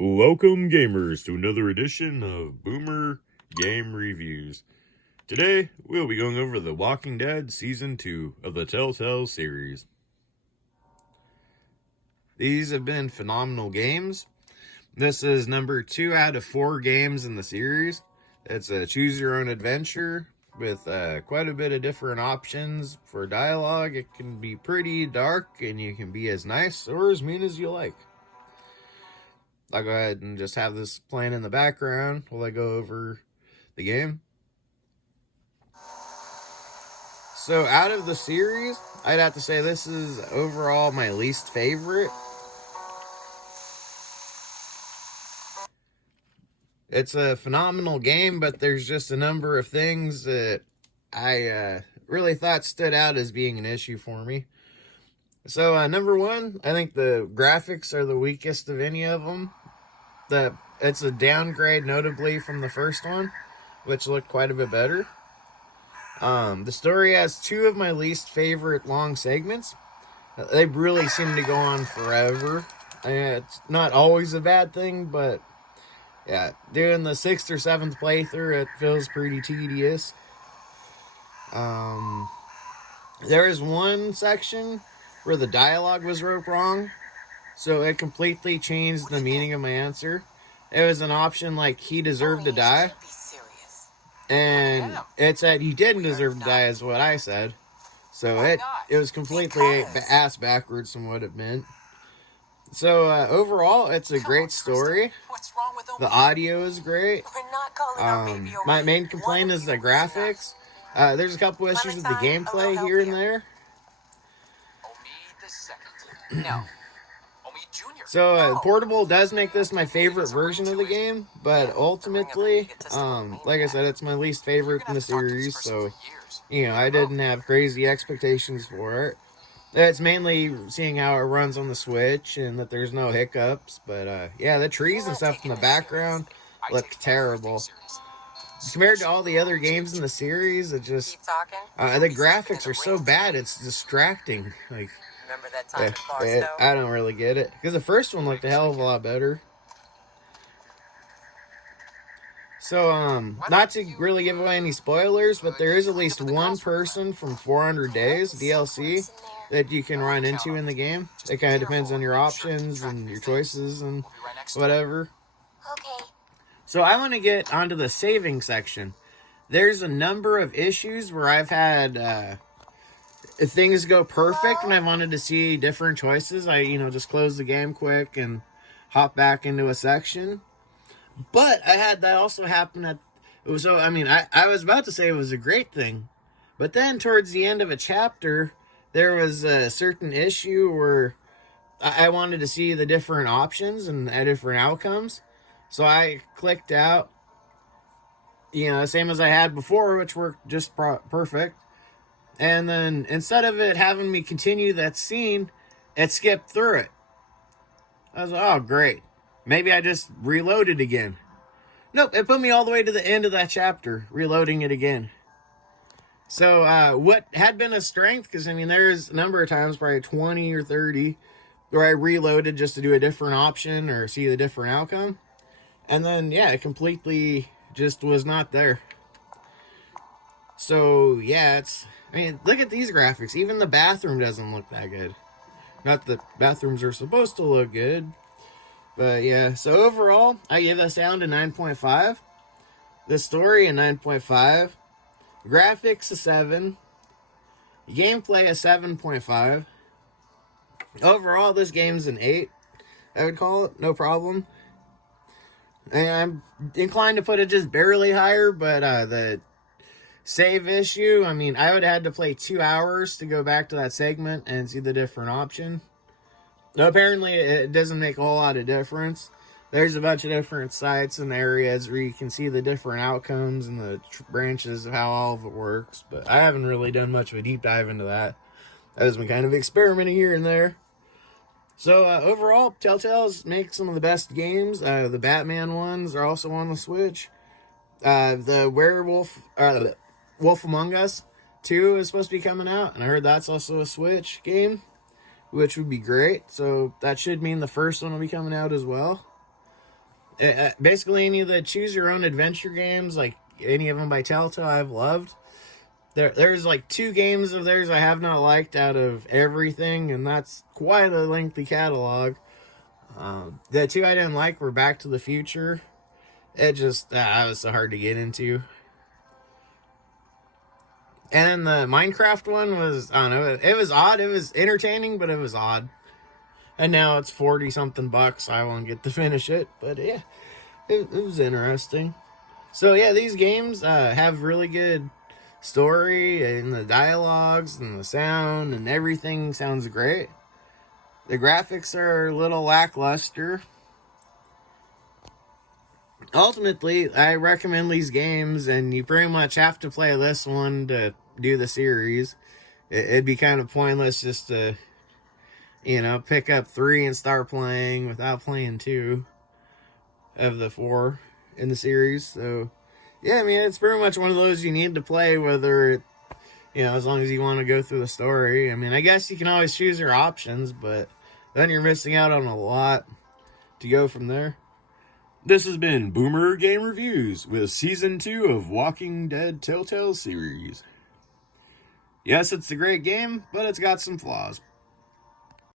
Welcome, gamers, to another edition of Boomer Game Reviews. Today, we'll be going over The Walking Dead Season 2 of the Telltale series. These have been phenomenal games. This is number 2 out of 4 games in the series. It's a choose-your-own-adventure with quite a bit of different options for dialogue. It can be pretty dark, and you can be as nice or as mean as you like. I'll go ahead and just have this playing in the background while I go over the game. So out of the series, I'd have to say this is overall my least favorite. It's a phenomenal game, but there's just a number of things that I really thought stood out as being an issue for me. So number one, I think the graphics are the weakest of any of them. It's a downgrade notably from the first one, which looked quite a bit better. The story has 2 of my least favorite long segments. They really seem to go on forever. It's not always a bad thing, but yeah, doing the 6th or 7th playthrough, it feels pretty tedious. There is one section where the dialogue was wrote wrong, so it completely changed the meaning of my answer. It was an option like he deserved to die, and it said he didn't deserve to die is what I said. So it was completely ass backwards from what it meant. So overall, it's a great story. The audio is great. My main complaint is the graphics. There's a couple issues with the gameplay here and there. So Portable does make this my favorite version of the game, but ultimately, like I said, it's my least favorite in the series, so, I didn't have crazy expectations for it. It's mainly seeing how it runs on the Switch and that there's no hiccups, but yeah, the trees and stuff in the background look terrible. Compared to all the other games in the series, it just, the graphics are so bad, it's distracting. Like, Remember that time at Barstow? I don't really get it. Because the first one looked a hell of a lot better. So, not to really give away any spoilers, but there is at least one person from 400 Days DLC that you can run into in the game. It kind of depends on your options and your choices and whatever. Okay. So I want to get onto the saving section. There's a number of issues where I've had things go perfect and I wanted to see different choices. I, just close the game quick and hop back into a section. But I had that also happen I was about to say it was a great thing. But then towards the end of a chapter, there was a certain issue where I wanted to see the different options and different outcomes. So I clicked out, same as I had before, which worked just perfect. And then instead of it having me continue that scene, it skipped through it. I was like, oh, great. Maybe I just reloaded again. Nope, it put me all the way to the end of that chapter, reloading it again. So what had been a strength, because, there's a number of times, probably 20 or 30, where I reloaded just to do a different option or see the different outcome. And then, yeah, it completely just was not there. So, yeah, look at these graphics. Even the bathroom doesn't look that good. Not that bathrooms are supposed to look good. But, yeah. So, overall, I give the sound a 9.5. The story a 9.5. Graphics a 7. Gameplay a 7.5. Overall, this game's an 8. I would call it. No problem. And I'm inclined to put it just barely higher, but the save issue, I would have had to play 2 hours to go back to that segment and see the different option. Apparently, it doesn't make a whole lot of difference. There's a bunch of different sites and areas where you can see the different outcomes and the branches of how all of it works, but I haven't really done much of a deep dive into that. I've just been kind of experimenting here and there. So, overall, Telltale's make some of the best games. The Batman ones are also on the Switch. The Wolf Among Us 2 is supposed to be coming out, and I heard that's also a Switch game, which would be great. So that should mean the first one will be coming out as well. Basically, any of the choose your own adventure games, like any of them by Telltale, I've loved. There's like 2 games of theirs I have not liked out of everything, and that's quite a lengthy catalog. The 2 I didn't like were Back to the Future. It just was so hard to get into. And the Minecraft one was, I don't know, it was odd. It was entertaining, but it was odd. And now it's 40 something bucks. I won't get to finish it, but yeah, it was interesting. So yeah, these games have really good story, and the dialogues and the sound and everything sounds great. The graphics are a little lackluster. Ultimately, I recommend these games, and you pretty much have to play this one to do the series. It'd be kind of pointless just to, pick up 3 and start playing without playing 2 of the 4 in the series. So, yeah, I mean, it's pretty much one of those you need to play, whether, as long as you want to go through the story. I mean, I guess you can always choose your options, but then you're missing out on a lot to go from there. This has been Boomer Game Reviews with Season 2 of Walking Dead Telltale series. Yes, it's a great game, but it's got some flaws.